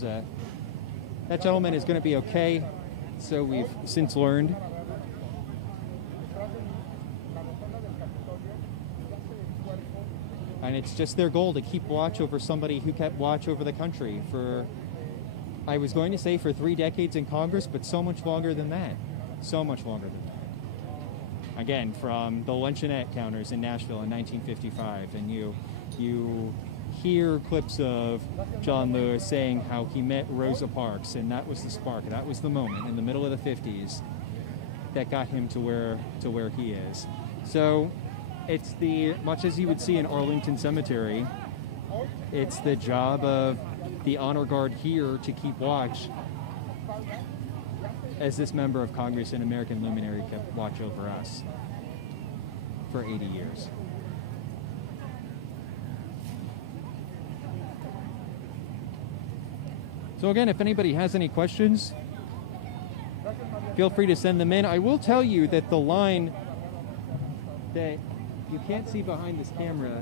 That gentleman is going to be okay, so we've since learned. And it's just their goal to keep watch over somebody who kept watch over the country for, I was going to say for 3 decades in Congress, but so much longer than that. So much longer than that. Again, from the luncheonette counters in Nashville in 1955, and you hear clips of John Lewis saying how he met Rosa Parks, and that was the spark, that was the moment in the middle of the 50s that got him to where he is. So it's much as you would see in Arlington Cemetery, it's the job of the honor guard here to keep watch as this member of Congress and American luminary kept watch over us for 80 years. So again, if anybody has any questions, feel free to send them in. I will tell you that the line that you can't see behind this camera,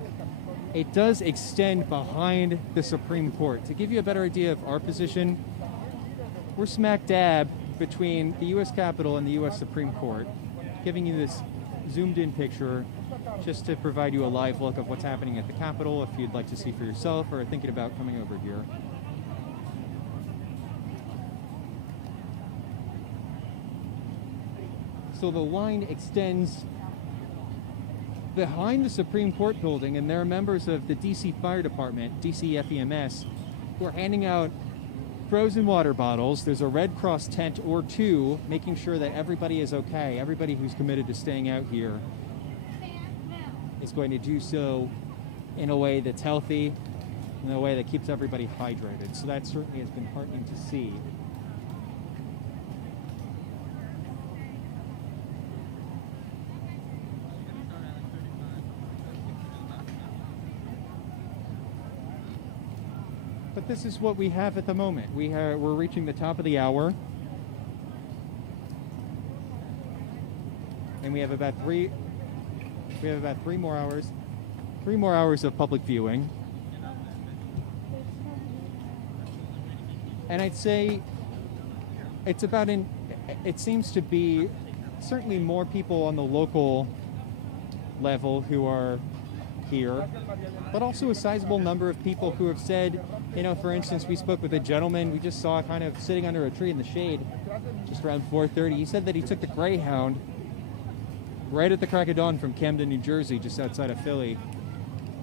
it does extend behind the Supreme Court. To give you a better idea of our position, we're smack dab between the U.S. Capitol and the U.S. Supreme Court, giving you this zoomed-in picture just to provide you a live look of what's happening at the Capitol if you'd like to see for yourself or are thinking about coming over here. So the line extends behind the Supreme Court building, and there are members of the DC Fire Department, DC FEMS, who are handing out frozen water bottles. There's a Red Cross tent or two, making sure that everybody is okay. Everybody who's committed to staying out here is going to do so in a way that's healthy, in a way that keeps everybody hydrated. So that certainly has been heartening to see. But this is what we have at the moment. We're reaching the top of the hour, and we have about three more hours of public viewing. And I'd say it seems to be certainly more people on the local level who are here, but also a sizable number of people who have said, for instance, we spoke with a gentleman we just saw kind of sitting under a tree in the shade just around 4:30. He said that he took the Greyhound right at the crack of dawn from Camden, New Jersey, just outside of Philly,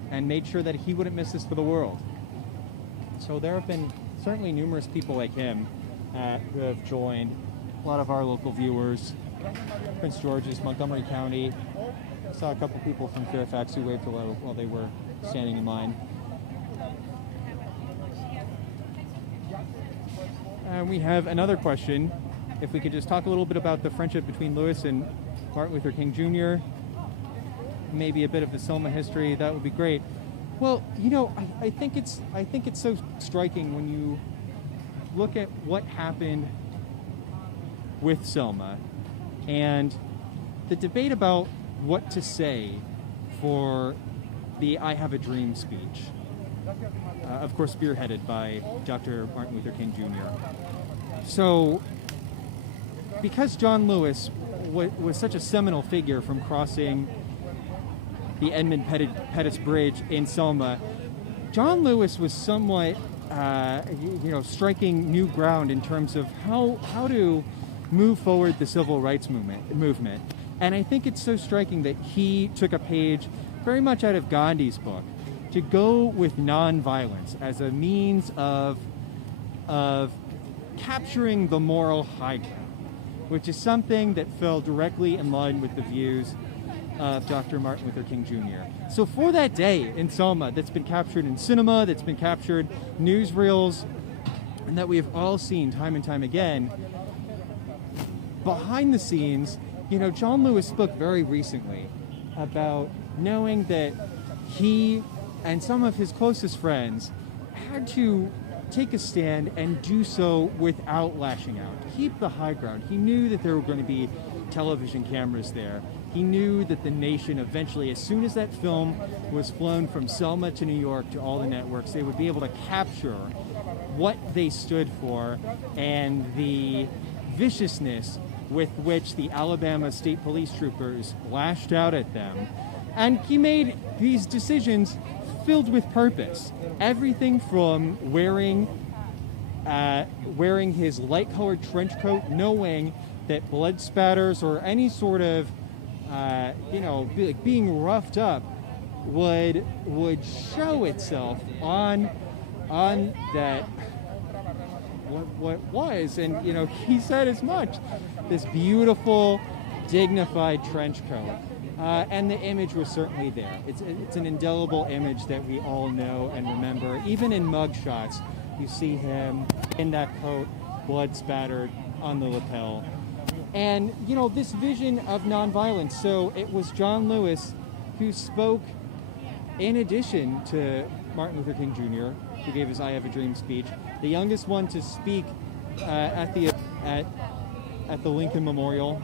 and made sure that he wouldn't miss this for the world. So there have been certainly numerous people like him who have joined. A lot of our local viewers, Prince George's, Montgomery County. I saw a couple people from Fairfax who waved hello while they were standing in line. And we have another question. If we could just talk a little bit about the friendship between Lewis and Martin Luther King Jr., maybe a bit of the Selma history, that would be great. Well, I think it's so striking when you look at what happened with Selma and the debate about what to say for the I Have a Dream speech, of course spearheaded by Dr. Martin Luther King Jr. So, because John Lewis was such a seminal figure from crossing the Edmund Pettus Bridge in Selma, John Lewis was somewhat, striking new ground in terms of how to move forward the civil rights movement. And I think it's so striking that he took a page very much out of Gandhi's book to go with nonviolence as a means of capturing the moral high ground, which is something that fell directly in line with the views of Dr. Martin Luther King Jr. So for that day in Selma that's been captured in cinema, that's been captured newsreels, and that we have all seen time and time again, behind the scenes, John Lewis spoke very recently about knowing that he and some of his closest friends had to take a stand and do so without lashing out, keep the high ground. He knew that there were going to be television cameras there. He knew that the nation eventually, as soon as that film was flown from Selma to New York to all the networks, they would be able to capture what they stood for and the viciousness with which the Alabama State Police troopers lashed out at them. And he made these decisions filled with purpose. Everything from wearing his light-colored trench coat, knowing that blood spatters or any sort of, being roughed up would show itself on that what was, and he said as much. This beautiful, dignified trench coat, and the image was certainly there. It's an indelible image that we all know and remember. Even in mugshots, you see him in that coat, blood spattered on the lapel. And this vision of nonviolence. So it was John Lewis who spoke, in addition to Martin Luther King Jr., who gave his "I Have a Dream" speech, the youngest one to speak at the Lincoln Memorial,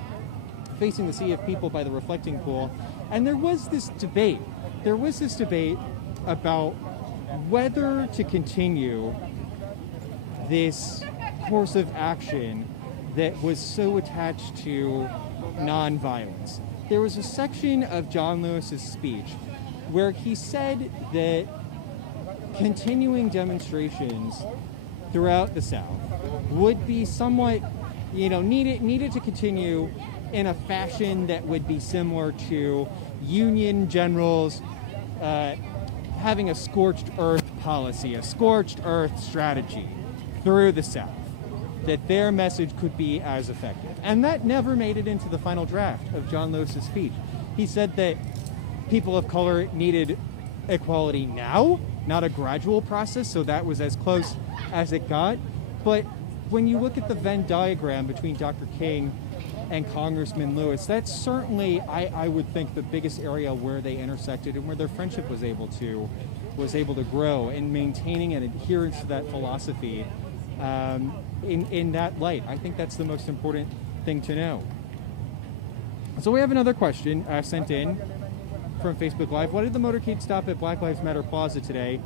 facing the sea of people by the reflecting pool. And there was this debate. About whether to continue this course of action that was so attached to nonviolence. There was a section of John Lewis's speech where he said that continuing demonstrations throughout the South would be somewhat, needed to continue in a fashion that would be similar to Union generals having a scorched earth policy, a scorched earth strategy through the South, that their message could be as effective. And that never made it into the final draft of John Lewis's speech. He said that people of color needed equality now, not a gradual process, so that was as close as it got. But when you look at the Venn diagram between Dr. King and Congressman Lewis, that's certainly, I would think, the biggest area where they intersected and where their friendship was able to grow, and maintaining an adherence to that philosophy in that light. I think that's the most important thing to know. So we have another question sent in from Facebook Live. Why did the motorcade stop at Black Lives Matter Plaza today?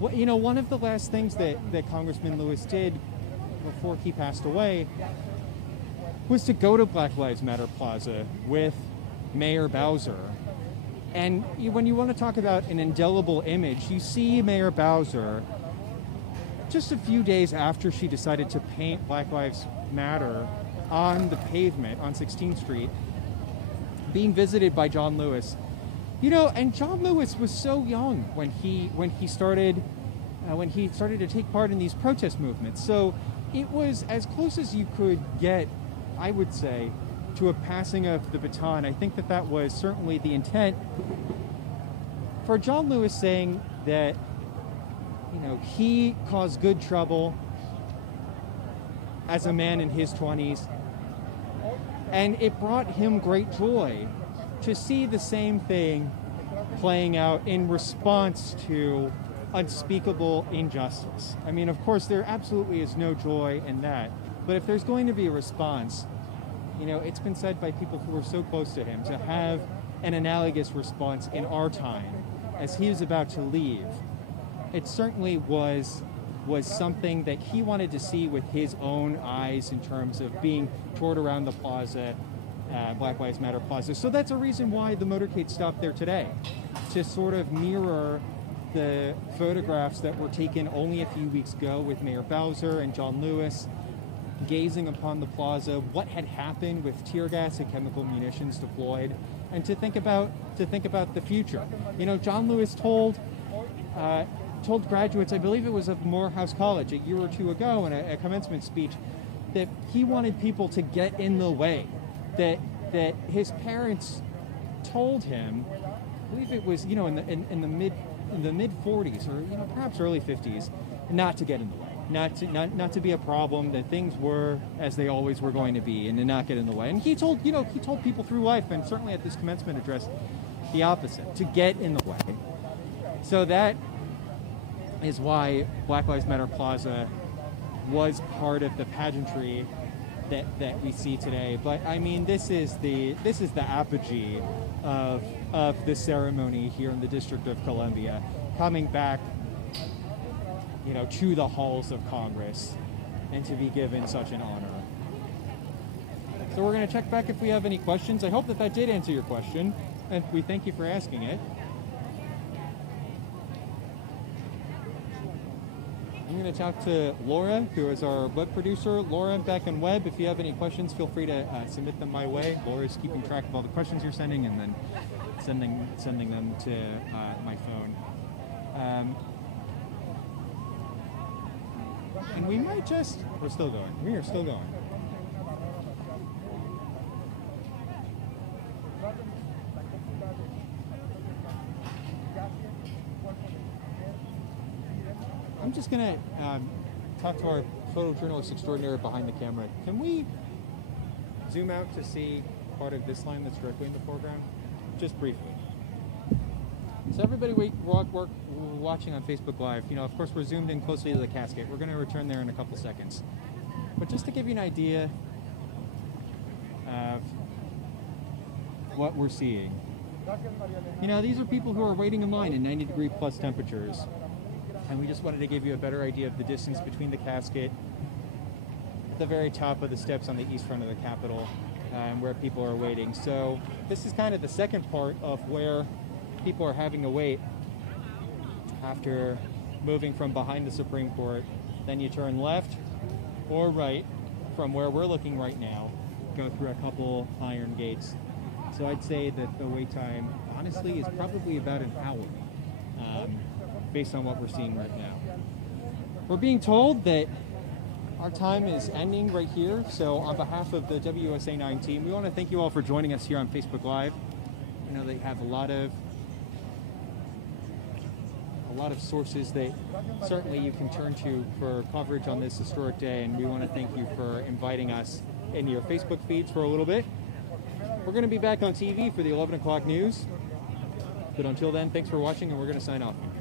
Well, one of the last things that Congressman Lewis did before he passed away was to go to Black Lives Matter Plaza with Mayor Bowser. And when you want to talk about an indelible image, you see Mayor Bowser just a few days after she decided to paint Black Lives Matter on the pavement on 16th Street, being visited by John Lewis. And John Lewis was so young when he started to take part in these protest movements. So it was as close as you could get, I would say, to a passing of the baton. I think that was certainly the intent. For John Lewis saying that, he caused good trouble as a man in his 20s, and it brought him great joy to see the same thing playing out in response to unspeakable injustice. I mean, of course, there absolutely is no joy in that, but if there's going to be a response, it's been said by people who were so close to him, to have an analogous response in our time as he was about to leave. It certainly was something that he wanted to see with his own eyes in terms of being toured around the plaza, Black Lives Matter Plaza. So that's a reason why the motorcade stopped there today, to sort of mirror the photographs that were taken only a few weeks ago with Mayor Bowser and John Lewis gazing upon the plaza, what had happened with tear gas and chemical munitions deployed, and to think about the future. John Lewis told graduates, I believe it was of Morehouse College a year or two ago in a commencement speech, that he wanted people to get in the way, that his parents told him, I believe it was in the mid 40s or perhaps early 50s, not to get in the way, not to be a problem, that things were as they always were going to be, and to not get in the way. And he told people through life, and certainly at this commencement address, the opposite, to get in the way. So that is why Black Lives Matter Plaza was part of the pageantry that we see today. But I mean, this is the apogee of the ceremony here in the District of Columbia, coming back, to the halls of Congress and to be given such an honor. So we're going to check back if we have any questions. I hope that did answer your question, and we thank you for asking it. I'm going to talk to Laura, who is our web producer. Laura, back on web, if you have any questions, feel free to submit them my way. Laura's keeping track of all the questions you're sending and then sending them to my phone. And we might just... We're still going. We are still going. I'm just going to talk to our photojournalist extraordinaire behind the camera. Can we zoom out to see part of this line that's directly in the foreground? Just briefly. So everybody watching on Facebook Live, of course we're zoomed in closely to the casket. We're going to return there in a couple seconds. But just to give you an idea of what we're seeing. These are people who are waiting in line in 90-degree plus temperatures. And we just wanted to give you a better idea of the distance between the casket, the very top of the steps on the east front of the Capitol, and where people are waiting. So this is kind of the second part of where people are having to wait after moving from behind the Supreme Court. Then you turn left or right from where we're looking right now, go through a couple iron gates. So I'd say that the wait time, honestly, is probably about an hour. Based on what we're seeing right now. We're being told that our time is ending right here, so on behalf of the WUSA 9 team, we want to thank you all for joining us here on Facebook Live. They have a lot of sources that certainly you can turn to for coverage on this historic day, and we want to thank you for inviting us into your Facebook feeds for a little bit. We're going to be back on TV for the 11 o'clock news, but until then, thanks for watching, and we're going to sign off from here.